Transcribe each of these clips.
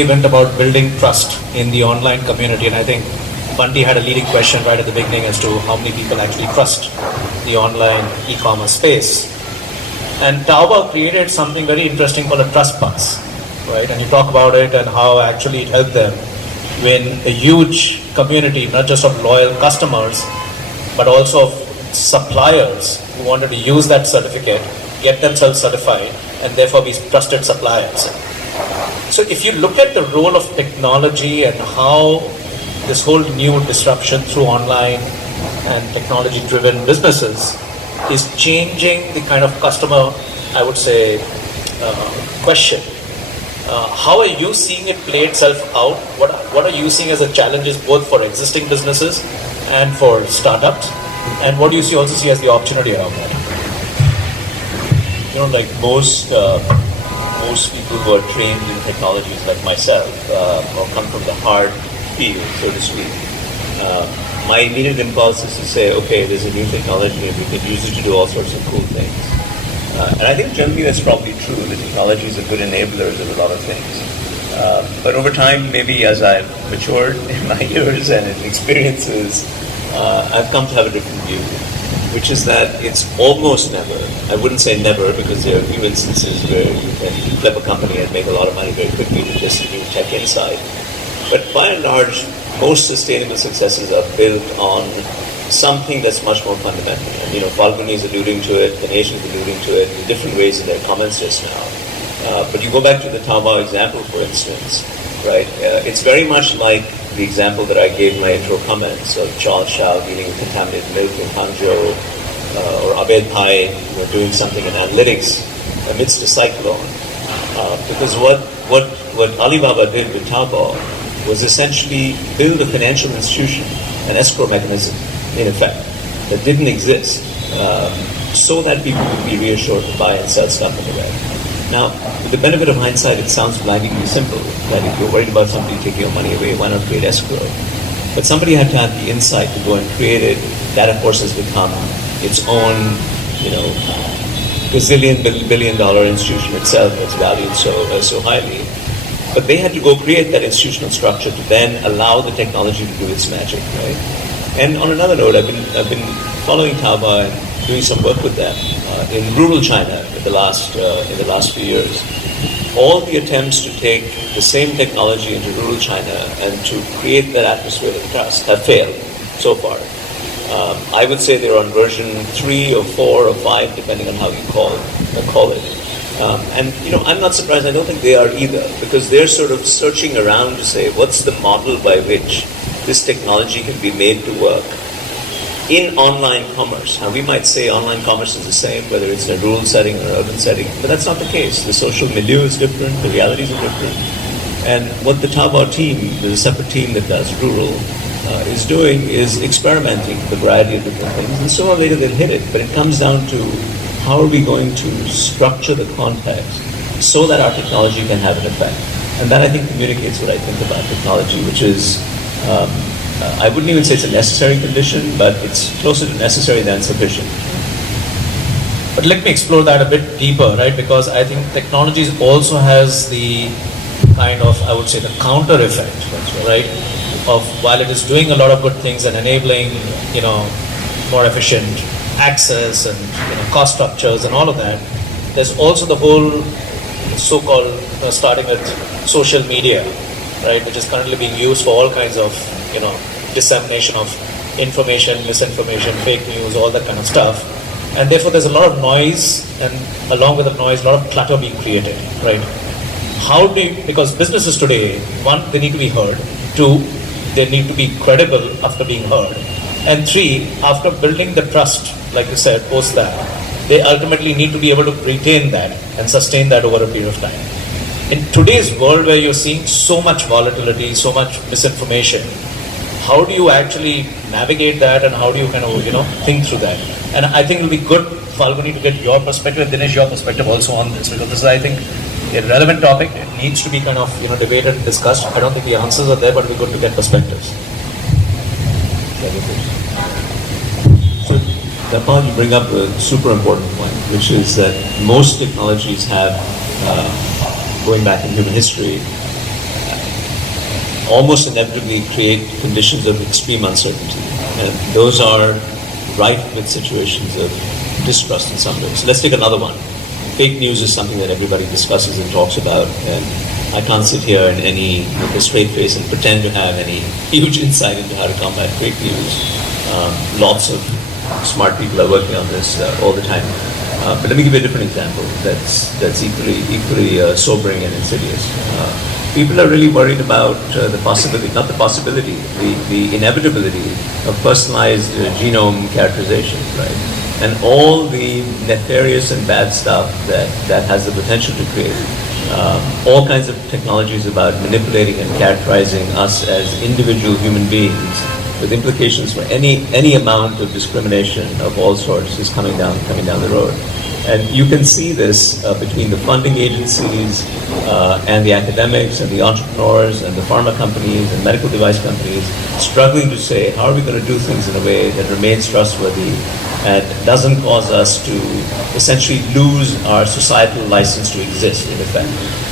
event about building trust in the online community, and I think Bunty had a leading question right at the beginning as to how many people actually trust the online e-commerce space. And Taobao created something very interesting called a trust pass, right? And you talk about it and how actually it helped them win a huge community, not just of loyal customers, but also of suppliers who wanted to use that certificate, get themselves certified, and therefore be trusted suppliers. So if you look at the role of technology and how this whole new disruption through online and technology-driven businesses is changing the kind of customer, I would say, question. How are you seeing it play itself out? What are you seeing as the challenges both for existing businesses and for startups? And what do you also see as the opportunity around that? You know, like most people who are trained in technologies like myself, or come from the hard field, so to speak, my immediate impulse is to say, okay, there's a new technology and we can use it to do all sorts of cool things. And I think generally that's probably true. The technology is a good enabler of a lot of things. But over time, maybe as I've matured in my years and in experiences, I've come to have a different view, which is that it's almost never, I wouldn't say never, because there are a few instances where you can flip a company and make a lot of money very quickly with just a new tech insight. But by and large, most sustainable successes are built on something that's much more fundamental. And, you know, Falguni is alluding to it, Ganesh is alluding to it in different ways in their comments just now. But you go back to the Taobao example, for instance, right? It's very much like the example that I gave in my intro comments of Charles Shao dealing with contaminated milk in Hangzhou, or Abed Pai doing something in analytics amidst a cyclone. Because what Alibaba did with Taobao was essentially build a financial institution, an escrow mechanism, in effect, that didn't exist, so that people would be reassured to buy and sell stuff on the web. Now, with the benefit of hindsight, it sounds blindingly simple, that if you're worried about somebody taking your money away, why not create escrow? But somebody had to have the insight to go and create it. That, of course, has become its own, billion-dollar institution itself that's valued so highly. But they had to go create that institutional structure to then allow the technology to do its magic, right? And on another note, I've been following Taobao and doing some work with them in rural China in the last few years. All the attempts to take the same technology into rural China and to create that atmosphere of trust have failed so far. I would say they're on version 3 or 4 or 5, depending on how you call it. And I'm not surprised. I don't think they are either, because they're sort of searching around to say, what's the model by which this technology can be made to work in online commerce. Now, we might say online commerce is the same, whether it's in a rural setting or an urban setting, but that's not the case. The social milieu is different, the realities are different. And what the Taobao team, there's a separate team that does rural, is doing is experimenting with a variety of different things, and sooner or later they'll hit it. But it comes down to how are we going to structure the context so that our technology can have an effect. And that, I think, communicates what I think about technology, which is, I wouldn't even say it's a necessary condition, but it's closer to necessary than sufficient. But let me explore that a bit deeper, right? Because I think technology also has the kind of, I would say, the counter effect, right? Of while it is doing a lot of good things and enabling, more efficient access and cost structures and all of that, there's also the whole so-called, starting with social media, right, which is currently being used for all kinds of, dissemination of information, misinformation, fake news, all that kind of stuff. And therefore there's a lot of noise, and along with the noise, a lot of clutter being created, right? Because businesses today, one, they need to be heard. Two, they need to be credible after being heard. And three, after building the trust, like you said, post that, they ultimately need to be able to retain that and sustain that over a period of time. In today's world where you're seeing so much volatility, so much misinformation, how do you actually navigate that, and how do you think through that? And I think it'll be good, Falguni, to get your perspective, Dinesh, your perspective also on this, because this is, I think, a relevant topic. It needs to be debated and discussed. I don't think the answers are there, but it'll be good to get perspectives. So, Lemann, you bring up a super important point, which is that most technologies have, going back in human history, almost inevitably create conditions of extreme uncertainty. And those are rife with situations of distrust in some ways. So let's take another one. Fake news is something that everybody discusses and talks about, and I can't sit here with a straight face and pretend to have any huge insight into how to combat fake news. Lots of smart people are working on this all the time. But let me give you a different example that's equally sobering and insidious. People are really worried about the possibility, not the possibility, the inevitability of personalized genome characterization, right? And all the nefarious and bad stuff that has the potential to create. All kinds of technologies about manipulating and characterizing us as individual human beings with implications for any amount of discrimination of all sorts is coming down the road. And you can see this between the funding agencies and the academics and the entrepreneurs and the pharma companies and medical device companies struggling to say, how are we going to do things in a way that remains trustworthy and doesn't cause us to essentially lose our societal license to exist, in effect.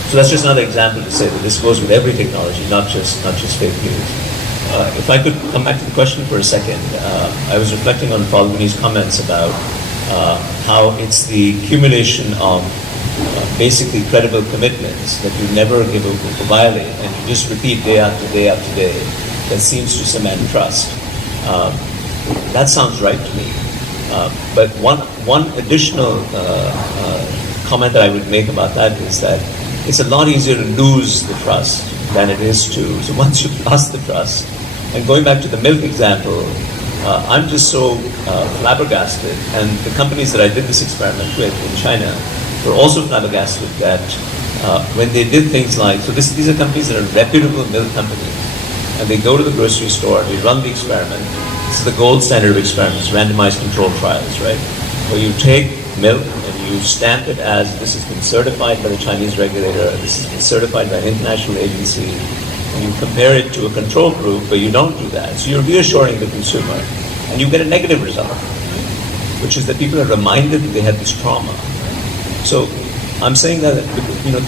So that's just another example to say that this goes with every technology, not just fake news. If I could come back to the question for a second, I was reflecting on Falguni's comments about how it's the accumulation of basically credible commitments that you never violate, and you just repeat day after day after day that seems to cement trust. That sounds right to me. But one additional comment that I would make about that is that it's a lot easier to lose the trust than it is to, so once you've lost the trust, and going back to the milk example, I'm just so flabbergasted, and the companies that I did this experiment with in China were also flabbergasted that when they did things like, so these are companies that are reputable milk companies, and they go to the grocery store, they run the experiment. This is the gold standard of experiments, randomized controlled trials, right? Where you take milk and you stamp it as this has been certified by the Chinese regulator, this has been certified by an international agency, and you compare it to a control group, but you don't do that. So you're reassuring the consumer, and you get a negative result, which is that people are reminded that they had this trauma. So I'm saying that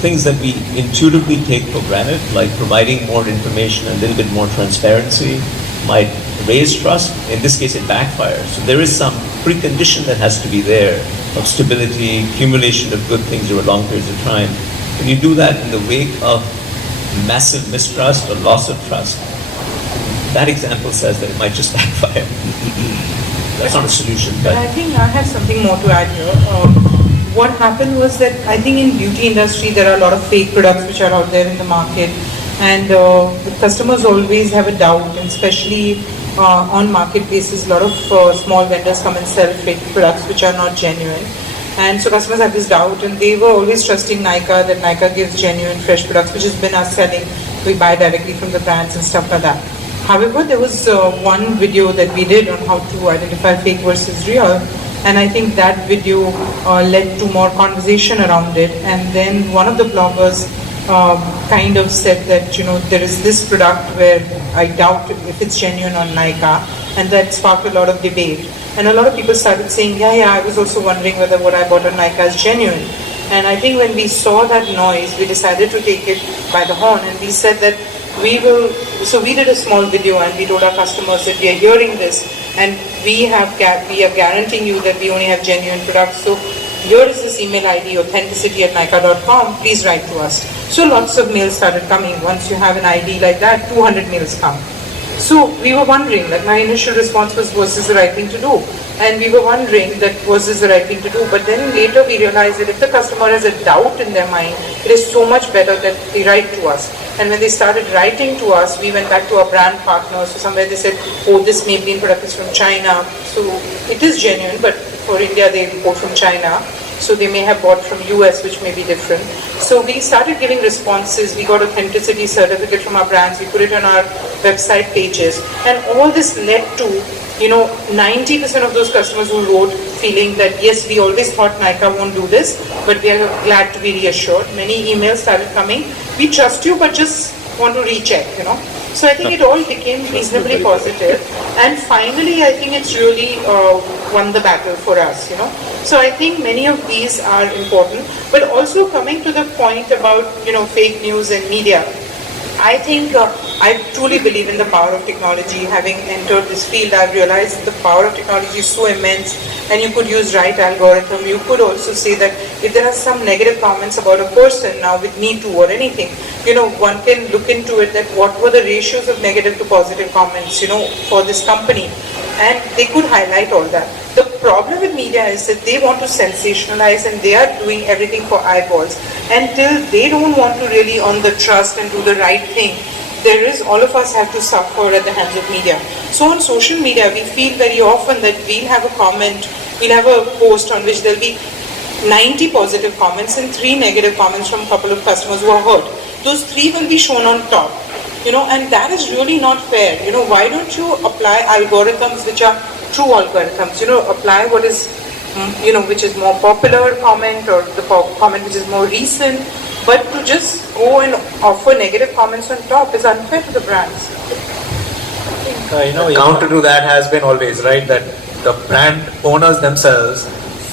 things that we intuitively take for granted, like providing more information and a little bit more transparency, might raise trust. In this case, it backfires. So there is some precondition that has to be there of stability, accumulation of good things over long periods of time. When you do that in the wake of massive mistrust or loss of trust, that example says that it might just backfire. That's not a solution. But I think I have something more to add here. What happened was that I think in beauty industry there are a lot of fake products which are out there in the market, and the customers always have a doubt, and especially on marketplaces, a lot of small vendors come and sell fake products which are not genuine. And so customers have this doubt, and they were always trusting Nykaa, that Nykaa gives genuine fresh products, which has been us selling. We buy directly from the brands and stuff like that. However, there was one video that we did on how to identify fake versus real, and I think that video led to more conversation around it. And then one of the bloggers kind of said that, there is this product where I doubt if it's genuine on Nykaa, and that sparked a lot of debate. And a lot of people started saying, yeah, I was also wondering whether what I bought on Nykaa is genuine. And I think when we saw that noise, we decided to take it by the horn, and we said that we did a small video, and we told our customers that we are hearing this, and we are guaranteeing you that we only have genuine products. So here is this email ID, authenticity@nykaa.com, please write to us. So lots of mails started coming. Once you have an ID like that, 200 mails come. So we were wondering, like my initial response was this the right thing to do? And we were wondering that was this the right thing to do? But then later we realized that if the customer has a doubt in their mind, it is so much better that they write to us. And when they started writing to us, we went back to our brand partners. So somewhere they said, oh, this Maybelline product is from China. So it is genuine, but for India they import from China. So they may have bought from US, which may be different. So we started giving responses. We got authenticity certificate from our brands. We put it on our website pages. And all this led to 90% of those customers who wrote feeling that, yes, we always thought Nykaa won't do this, but we are glad to be reassured. Many emails started coming. We trust you, but just want to recheck, So I think it all became reasonably positive. And finally, I think it's really won the battle for us, So I think many of these are important. But also coming to the point about, fake news and media, I think I truly believe in the power of technology. Having entered this field, I've realized that the power of technology is so immense, and you could use right algorithm. You could also say that if there are some negative comments about a person now with Me Too or anything, one can look into it that what were the ratios of negative to positive comments, for this company, and they could highlight all that. The problem with media is that they want to sensationalize and they are doing everything for eyeballs. Until they don't want to really earn the trust and do the right thing, all of us have to suffer at the hands of media. So on social media, we feel very often that we'll have a comment, we'll have a post on which there'll be 90 positive comments and 3 negative comments from a couple of customers who are hurt. Those 3 will be shown on top. And that is really not fair. Why don't you apply algorithms which are true algorithms? Apply what is, which is more popular comment or the comment which is more recent. But to just go and offer negative comments on top is unfair to the brands. The counter to that has been always, right, that the brand owners themselves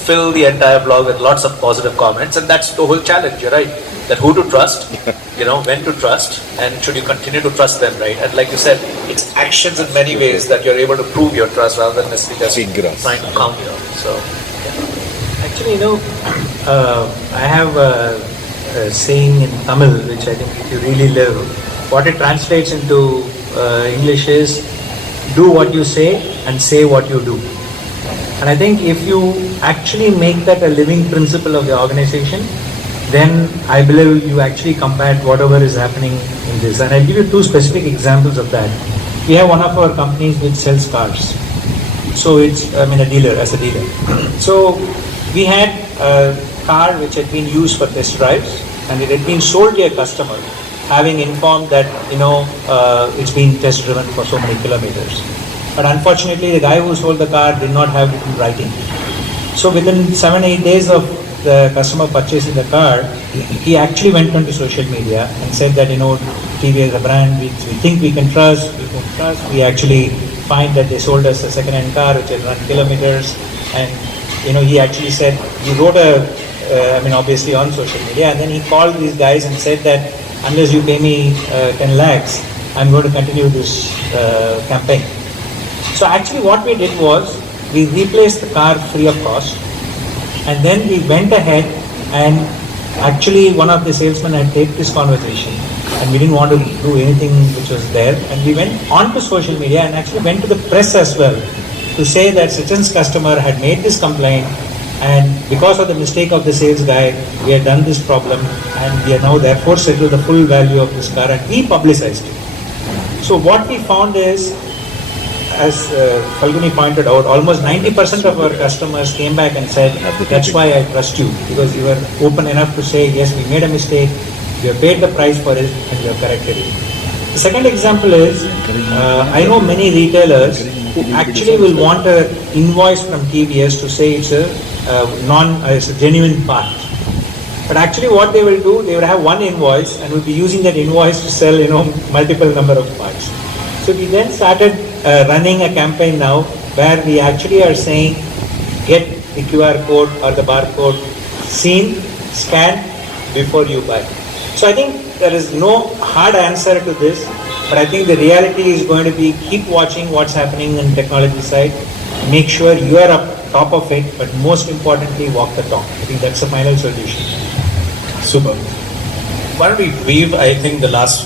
fill the entire blog with lots of positive comments, and that's the whole challenge, you're right? That who to trust, when to trust, and should you continue to trust them, right? And like you said, it's actions in many ways that you're able to prove your trust rather than necessarily just trying to counter. So, actually, I have a saying in Tamil, which I think if you really live, what it translates into English is, do what you say and say what you do. And I think if you actually make that a living principle of the organization, then I believe you actually combat whatever is happening in this. And I'll give you 2 specific examples of that. We have one of our companies which sells cars. So it's, a dealer, as a dealer. So we had a car which had been used for test drives, and it had been sold to a customer, having informed that, it's been test driven for so many kilometers. But unfortunately, the guy who sold the car did not have it in writing. So within 7-8 days of the customer purchasing the car, he actually went onto social media and said that, TV is a brand we think we can trust, we actually find that they sold us a second-hand car which had run kilometers, and he actually said, he wrote obviously on social media, and then he called these guys and said that unless you pay me 10 lakhs, I'm going to continue this campaign. So actually what we did was, we replaced the car free of cost, and then we went ahead and actually one of the salesmen had taped this conversation, and we didn't want to do anything which was there, and we went on to social media and actually went to the press as well to say that Sachin's customer had made this complaint, and because of the mistake of the sales guy, we had done this problem, and we are now therefore settled the full value of this car, and we publicized it. So what we found is, as Falguni pointed out, almost 90% of our customers came back and said, that's why I trust you, because you were open enough to say, yes, we made a mistake, you have paid the price for it, and you have corrected it. The second example is, I know many retailers who actually will want an invoice from TVS to say it's a genuine part. But actually what they will do, they will have one invoice and will be using that invoice to sell, multiple number of parts. So we then started running a campaign now where we actually are saying, get the QR code or the barcode seen, scanned before you buy. So I think there is no hard answer to this, but I think the reality is going to be keep watching what's happening in technology side, make sure you are up top of it, but most importantly, walk the talk. I think that's the final solution. Super. Why don't we weave, I think, the last